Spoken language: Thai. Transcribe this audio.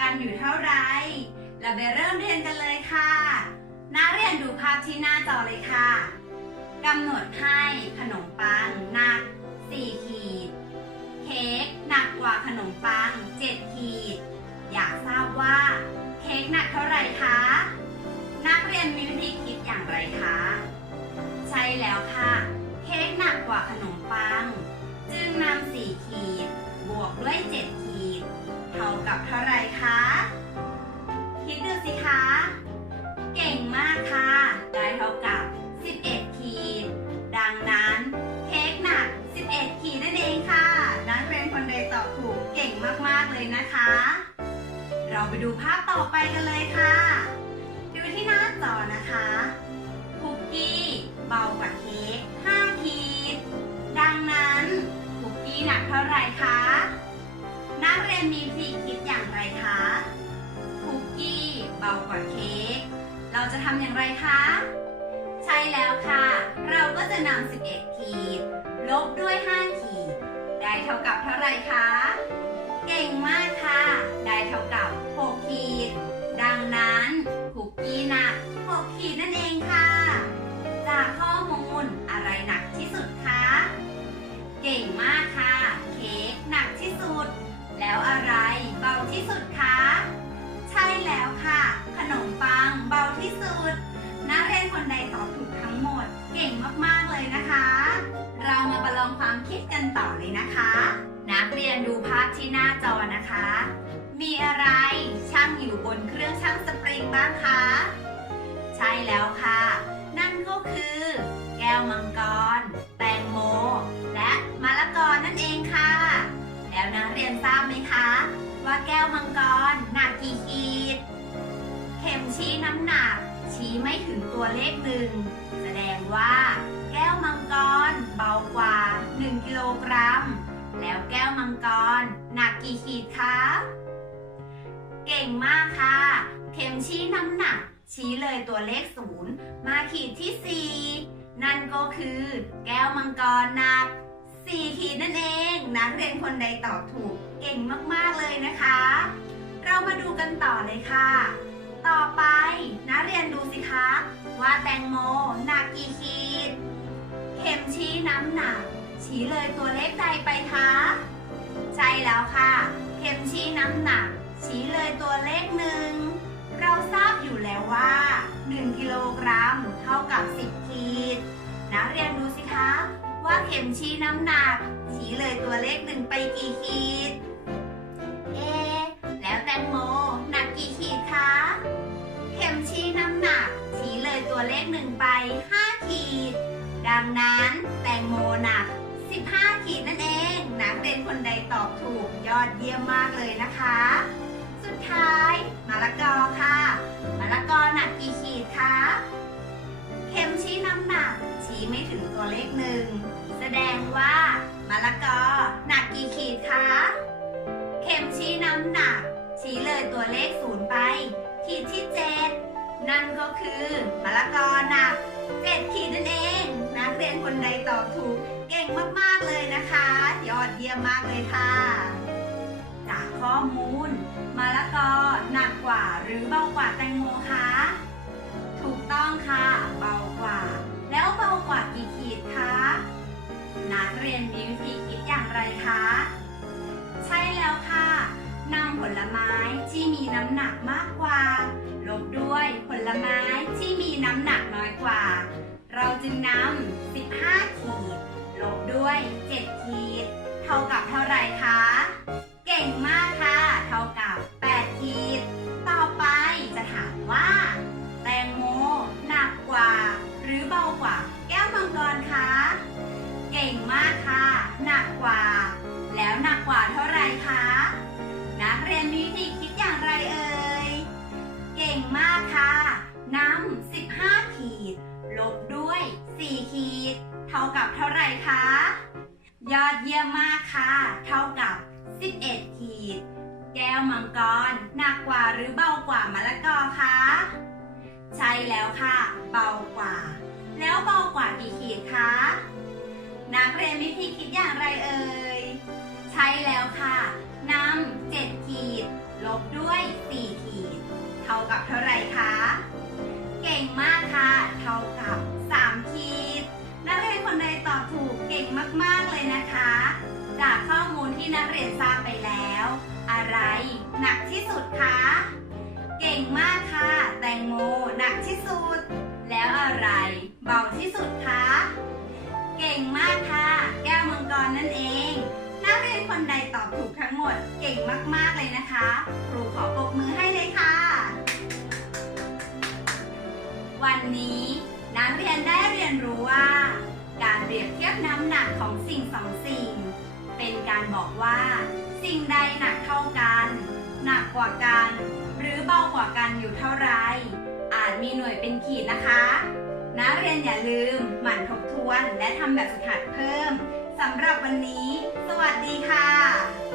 กันอยู่เท่าไร เราไปเริ่มเรียนกันเลยค่ะนักเรียนดูภาพที่หน้าจอเลยค่ะกำหนดให้ขนมปังหนัก 4 ขีด เค้กหนักกว่าขนมปัง 7 ขีด อยากทราบว่า เค้กหนักเท่าไหร่คะ นักเรียนมีวิธีคิดอย่างไรคะ ใช่แล้วค่ะ เค้กหนักกว่าขนมปัง ไปดูภาพต่อไปกันเลยค่ะ ดูที่หน้าจอนะคะคุกกี้เบากว่าเค้ก5ขีด ดังนั้นคุกกี้หนักเท่าไหร่คะ นักเรียนมีวิธีคิดอย่างไรคะคุกกี้เบากว่าเค้ก เราจะทำอย่างไรคะ ใช่แล้วค่ะ เราก็จะนำ11ขีด ลบด้วย 5 ขีด ได้เท่ากับเท่าไหร่คะ องความคิดกันต่อเลยนะคะ นักเรียนดูภาพที่หน้าจอนะคะ มีอะไรช่างอยู่บนเครื่องช่างสปริงบ้างคะ ใช่แล้วค่ะ นั่นก็คือ แก้วมังกร แตงโม และมะละกอนั่นเองค่ะ แล้วนักเรียนทราบไหมคะ ว่าแก้วมังกรหนักกี่ขีด เข็มชี้น้ำหนักชี้ไม่ถึงตัวเลขหนึ่งแสดงว่า รหนักกี่ขีดคะ เก่งมากค่ะ เข็มชี้น้ำหนัก ชี้เลยตัวเลขศูนย์มาขีดที่ 4 นั่นก็คือแก้วมังกรหนัก 4 ขีดนั่นเอง นักเรียนคนใดตอบถูกเก่งมากๆเลยนะคะ เรามาดูกันต่อเลยค่ะ ต่อไปนักเรียนดูสิคะว่าแตงโมหนักกี่ขีด เข็มชี้น้ำหนัก ชี้เลยตัวเลขใดไปคะ ใช่แล้วค่ะ เข็มชี้น้ำหนัก ชี้เลยตัวเลขหนึ่ง เราทราบอยู่แล้วว่า 1 กิโลกรัมเท่ากับ 10 ขีด นักเรียนดูสิคะ ว่าเข็มชี้น้ำหนัก ชี้เลยตัวเลขหนึ่งไปกี่ขีด เอ แล้วแตงโมหนักกี่ขีดคะ เข็มชี้น้ำหนัก ชี้เลยตัวเลขหนึ่งไป 5 ขีด ดังนั้นแตงโมหนัก 15 ขีดนั่นเอง คนใดตอบถูกยอดเยี่ยมมากเลยนะคะ สุดท้ายมะละกอค่ะ มะละกอหนักกี่ขีดคะ เข็มชี้น้ำหนัก ชี้ไม่ถึงตัวเลขหนึ่ง แสดงว่ามะละกอหนักกี่ขีดคะ เข็มชี้น้ำหนัก ชี้เลยตัวเลขศูนย์ไป ขีดที่7นั่นก็คือมะละกอหนัก7ขีดนั่นเอง นักเรียนคนใดตอบถูกเก่งมากๆ ยี่ยมมากเลยค่ะ จากข้อมูลมะละกอหนักกว่าหรือเบากว่าแตงโมคะถูกต้องค่ะ เบากว่า แล้วเบากว่ากี่ขีดคะนักเรียนมีวิธีคิดอย่างไรคะใช่แล้วค่ะนำผลไม้ที่มีน้ำหนักมากกว่า ลบด้วยผลไม้ที่มีน้ำหนักน้อยกว่า เราจึงนำ15 ขีด ลบด้วย 7 ขีด เท่ากับเท่าไหร่คะ เก่งมากค่ะ เท่ากับ8ขีด ต่อไปจะถามว่า แตงโมหนักกว่า หรือเบากว่า แก้วมังกรคะ เก่งมากค่ะ หนักกว่า แล้วหนักกว่าเท่าไหร่คะ นักเรียนมีวิธีคิดอย่างไรเอ่ย เก่งมากค่ะนำ15 ขีด ลบด้วย 4 ขีด เท่ากับเท่าไหร่คะ ยอดเยี่ยมมากค่ะ เท่ากับ 11 ขีด แก้วมังกร หนักกว่าหรือเบากว่ามะละกอคะ ใช่แล้วค่ะ เบากว่า แล้วเบากว่ากี่ขีดคะ นักเรียนวิธีคิดอย่างไรเอ่ย ใช่แล้วค่ะนำ7ขีด ลบด้วย 4 ขีด เท่ากับเท่าไรคะ เก่งมากค่ะ เท่ากับ คนใดตอบถูกเก่งมากๆเลยนะคะ จากข้อมูลที่นักเรียนทราบไปแล้ว อะไร หนักที่สุดคะ เก่งมากค่ะ แตงโมหนักที่สุด แล้วอะไร เบาที่สุดคะ เก่งมากค่ะ แก้วมังกรนั่นเอง นักเรียนคนใดตอบถูกทั้งหมด เก่งมากๆเลยนะคะ ครูขอปรบมือให้เลยค่ะ วันนี้นักเรียนได้เรียน เปรียบเทียบน้ำหนักของสิ่งสองสิ่ง เป็นการบอกว่า สิ่งใดหนักเท่ากัน หนักกว่ากัน หรือเบากว่ากันอยู่เท่าไร อาจมีหน่วยเป็นขีดนะคะนักเรียนอย่าลืมหมั่นทบทวนและทำแบบฝึกหัดเพิ่มสำหรับวันนี้ สวัสดีค่ะ